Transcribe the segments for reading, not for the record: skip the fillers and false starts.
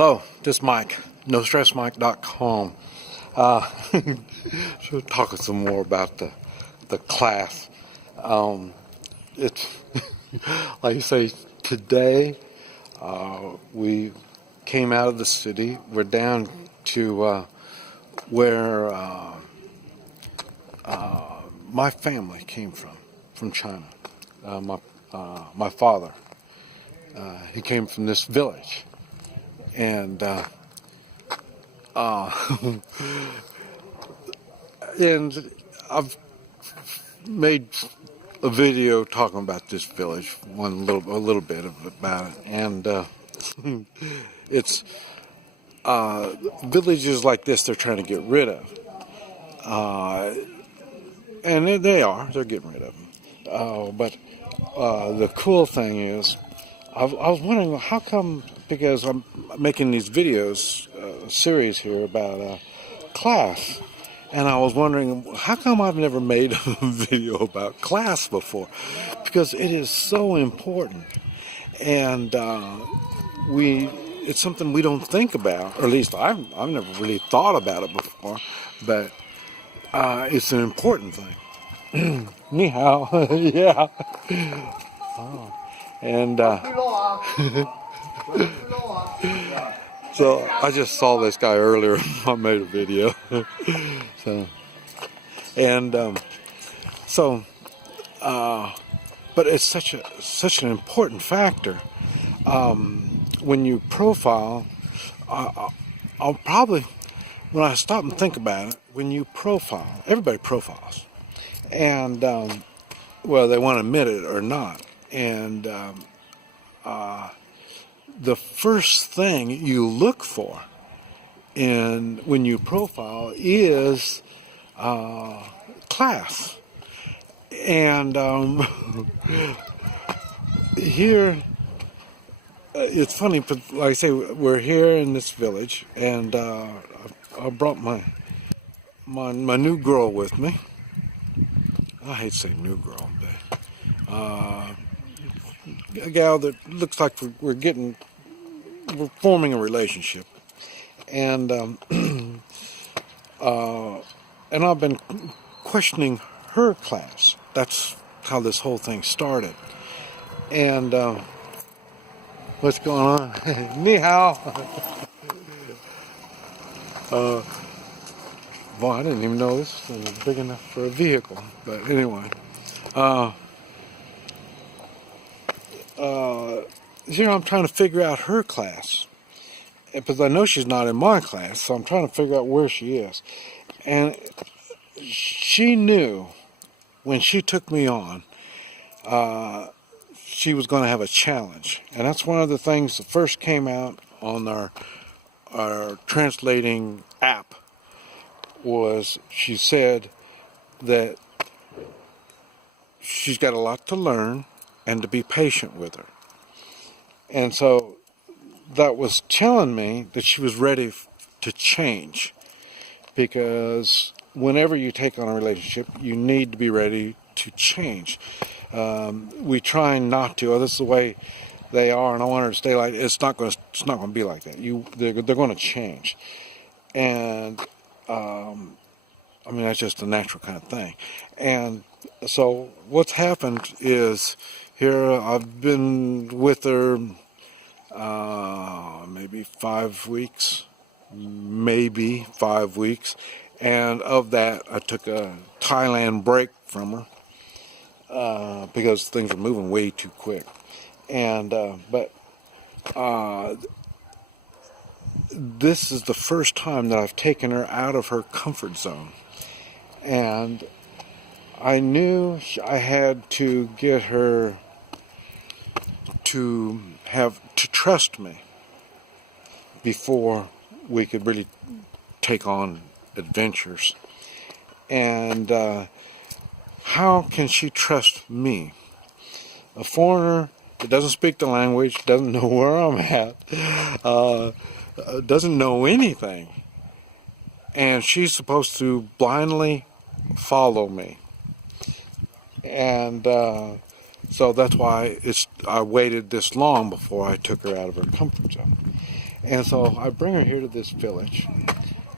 Hello, this is Mike, NoStressMike.com. So talking some more about the class. It's like you say, today we came out of the city. We're down to where my family came from China. My father, he came from this village. And and I've made a video talking about this village, a little bit about it, and it's villages like this they're trying to get rid of, and they're getting rid of them. But the cool thing is, I was wondering how come, because I'm making these videos, series here about class, and I was wondering how come I've never made a video about class before, because it is so important, and it's something we don't think about, or at least I've never really thought about it before, but it's an important thing. Ni hao. Yeah. Oh. And so I just saw this guy earlier. I made a video. But it's such an important factor. When you profile, I'll probably, when I stop and think about it, when you profile, everybody profiles, and whether they want to admit it or not. And the first thing you look for when you profile is class. And here, it's funny, but like I say, we're here in this village, and I brought my new girl with me. I hate to say new girl, but a gal that looks like we're forming a relationship, and and I've been questioning her class. That's how this whole thing started. And what's going on? Ni hao. Boy, I didn't even know this was big enough for a vehicle. But anyway, here I'm trying to figure out her class, because I know she's not in my class, so I'm trying to figure out where she is. And she knew when she took me on, she was going to have a challenge, and that's one of the things that first came out on our translating app. Was she said that she's got a lot to learn and to be patient with her. And so that was telling me that she was ready to change, because whenever you take on a relationship, you need to be ready to change. We try not to. Oh, this is the way they are, and I want her to stay like it. It's not going to be like that. They're going to change, and I mean, that's just a natural kind of thing. And so what's happened is, here I've been with her maybe 5 weeks, and of that I took a Thailand break from her because things were moving way too quick. And this is the first time that I've taken her out of her comfort zone, and I knew I had to get her to trust me before we could really take on adventures. And how can she trust me, a foreigner that doesn't speak the language, doesn't know where I'm at, doesn't know anything, and she's supposed to blindly follow me? And so that's why I waited this long before I took her out of her comfort zone. And so I bring her here to this village.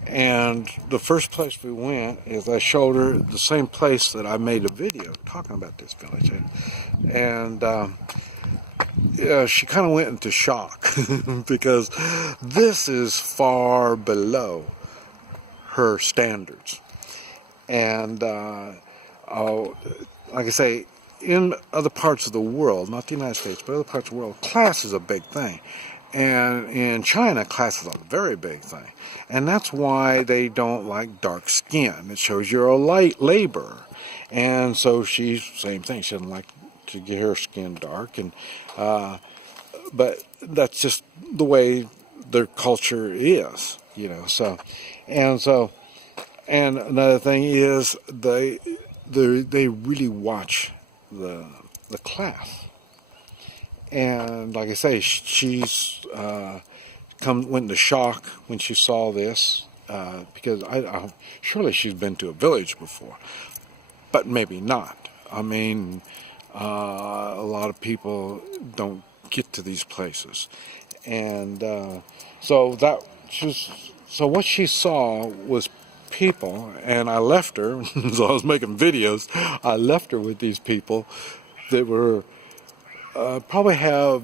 And the first place we went is I showed her the same place that I made a video talking about this village. And yeah, she kind of went into shock because this is far below her standards. And like I say, in other parts of the world, not the United States, but other parts of the world, class is a big thing. And in China, class is a very big thing. And that's why they don't like dark skin. It shows you're a light laborer. And so she's, same thing, she doesn't like to get her skin dark. And but that's just the way their culture is, you know. So, and another thing is they really watch the class. And like I say, she's went into shock when she saw this because surely she's been to a village before, but maybe not. I mean, a lot of people don't get to these places, and so what she saw was people, and I left her. So I was making videos. I left her with these people that were. Probably have,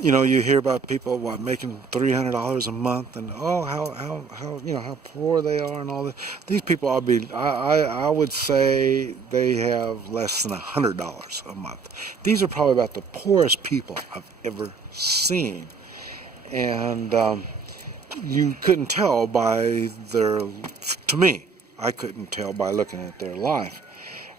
you know, you hear about people making $300 a month, and how you know how poor they are and all that. These people, I would say they have less than $100 a month. These are probably about the poorest people I've ever seen, and you couldn't tell by to me, I couldn't tell by looking at their life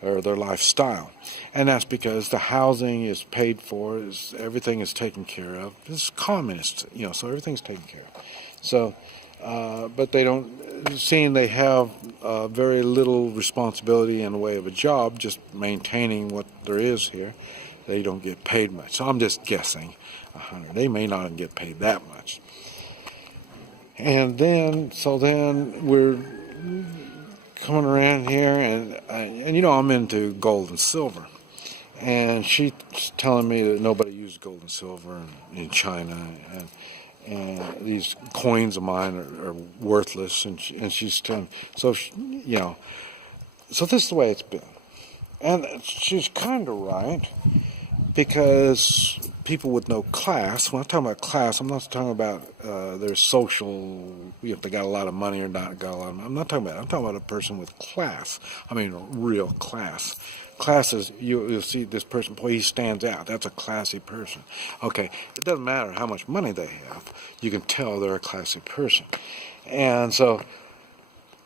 or their lifestyle. And that's because the housing is paid for, everything is taken care of. This is communist, you know, so everything's taken care of. So, but they don't, seeing they have very little responsibility in the way of a job, just maintaining what there is here, they don't get paid much. So I'm just guessing 100. They may not even get paid that much. And then we're coming around here, and you know, I'm into gold and silver, and she's telling me that nobody uses gold and silver in China, and these coins of mine are worthless, and she's telling, so you know, so this is the way it's been, and she's kind of right, because people with no class, when I'm talking about class, I'm not talking about their social, you know, if they got a lot of money or not got a lot of money. I'm not talking about that. I'm talking about a person with class. I mean, real class. Class is, you'll see this person, boy, he stands out. That's a classy person. Okay, it doesn't matter how much money they have. You can tell they're a classy person. And so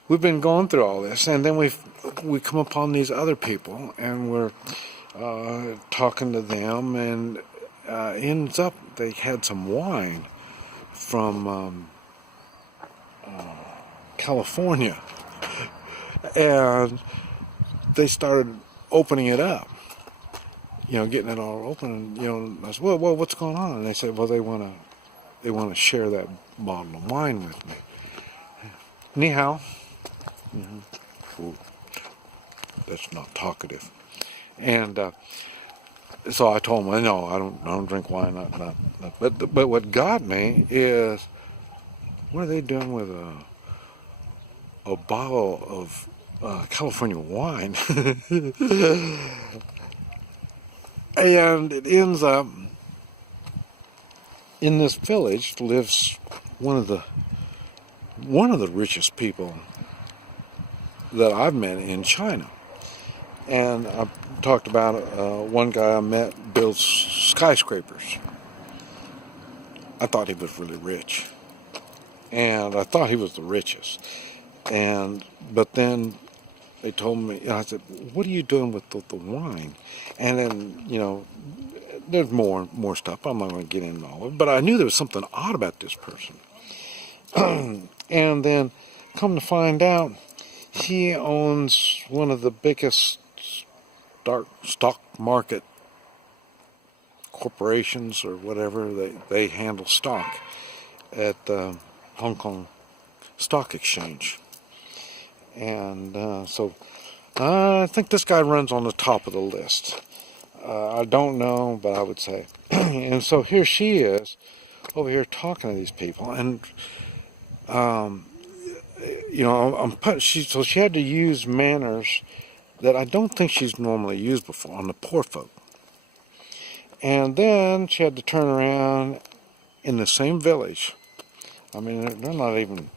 we've been going through all this, and then we come upon these other people, and we're talking to them, and ends up they had some wine from California, and they started opening it up, you know, getting it all open. And, you know, I said, well, what's going on? And they said, well, they want to share that bottle of wine with me. Ni hao. Mm-hmm. Ooh, that's not talkative. And so I told him, no, I don't drink wine. Not. But what got me is, what are they doing with a bottle of California wine? And it ends up, in this village lives one of the richest people that I've met in China. And I talked about one guy I met builds skyscrapers. I thought he was really rich, and I thought he was the richest. But then they told me, and I said, "What are you doing with the wine?" And then, you know, there's more stuff. I'm not going to get into all of it, but I knew there was something odd about this person. And then, come to find out, he owns one of the biggest stock market corporations or whatever. They handle stock at Hong Kong Stock Exchange. And so I think this guy runs on the top of the list. I don't know, but I would say. And so here she is over here talking to these people, and you know, so she had to use manners that I don't think she's normally used before on the poor folk. And then she had to turn around in the same village. I mean, they're not even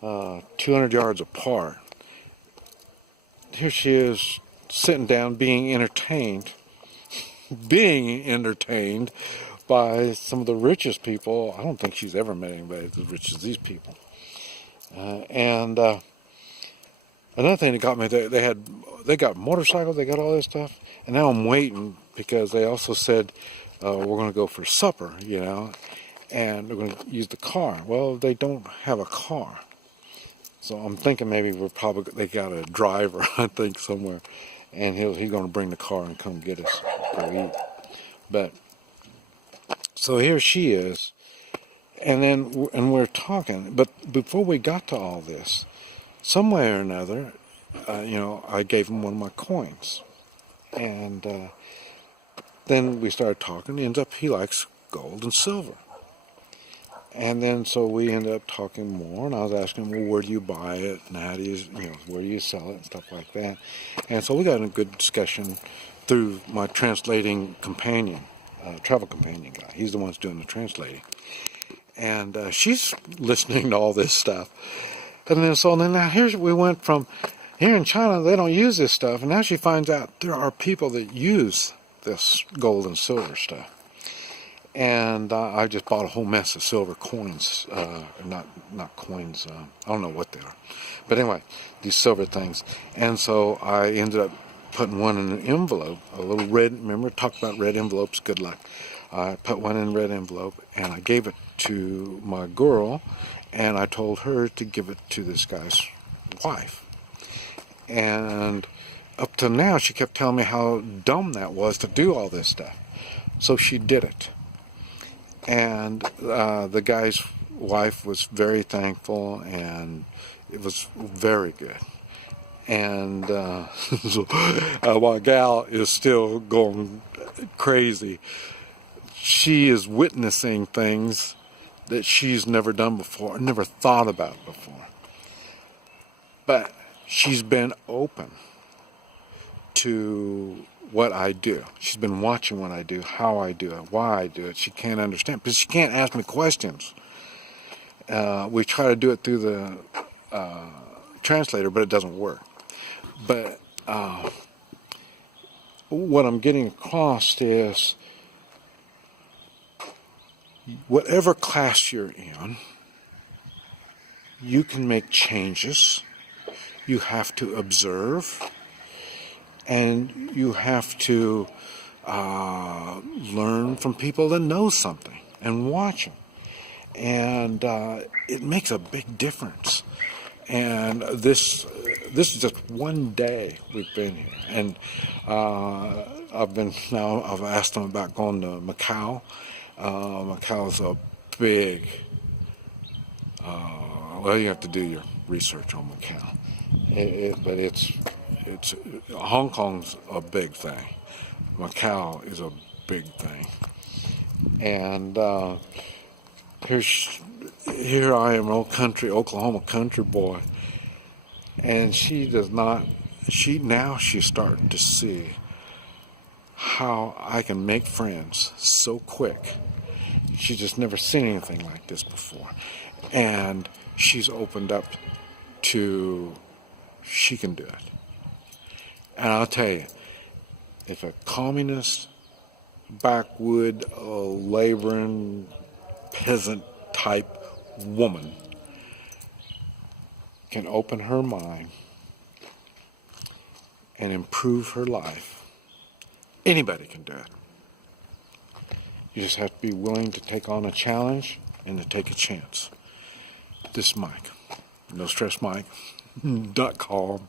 200 yards apart. Here she is sitting down being entertained by some of the richest people. I don't think she's ever met anybody as rich as these people. And another thing that got me, they got motorcycles, they got all this stuff, and now I'm waiting because they also said we're going to go for supper, you know, and they're going to use the car. Well, they don't have a car, so I'm thinking maybe they got a driver, I think, somewhere, and he's going to bring the car and come get us to eat. But so here she is. And we're talking, but before we got to all this, some way or another, you know, I gave him one of my coins, and then we started talking. Ends up he likes gold and silver, and then so we ended up talking more. And I was asking him, well, where do you buy it, and how do you know, where do you sell it, and stuff like that. And so we got in a good discussion through my translating companion, travel companion guy. He's the one who's doing the translating. And she's listening to all this stuff. And then now we went from here in China, they don't use this stuff. And now she finds out there are people that use this gold and silver stuff. And I just bought a whole mess of silver coins. Not coins, I don't know what they are. But anyway, these silver things. And so I ended up putting one in an envelope, a little red, remember, talked about red envelopes, good luck. I put one in a red envelope, and I gave it to my girl, and I told her to give it to this guy's wife. And up to now, she kept telling me how dumb that was to do all this stuff. So she did it. And the guy's wife was very thankful, and it was very good. And so, while gal is still going crazy, she is witnessing things that she's never done before, never thought about before. But she's been open to what I do. She's been watching what I do, how I do it, why I do it. She can't understand, because she can't ask me questions. We try to do it through the translator, but it doesn't work. But what I'm getting across is, whatever class you're in, you can make changes. You have to observe, and you have to learn from people that know something and watch them. And it makes a big difference. And this is just one day we've been here. And I've asked them about going to Macau. Macau is a big, well, you have to do your research on Macau. But it's Hong Kong's a big thing. Macau is a big thing. And here I am, Oklahoma country boy, and she's starting to see how I can make friends so quick. She's just never seen anything like this before. And she's opened up to, she can do it. And I'll tell you, if a communist, backwood, laboring, peasant type woman can open her mind and improve her life, anybody can do it. You just have to be willing to take on a challenge and to take a chance. This is Mike, NoStressMike.com.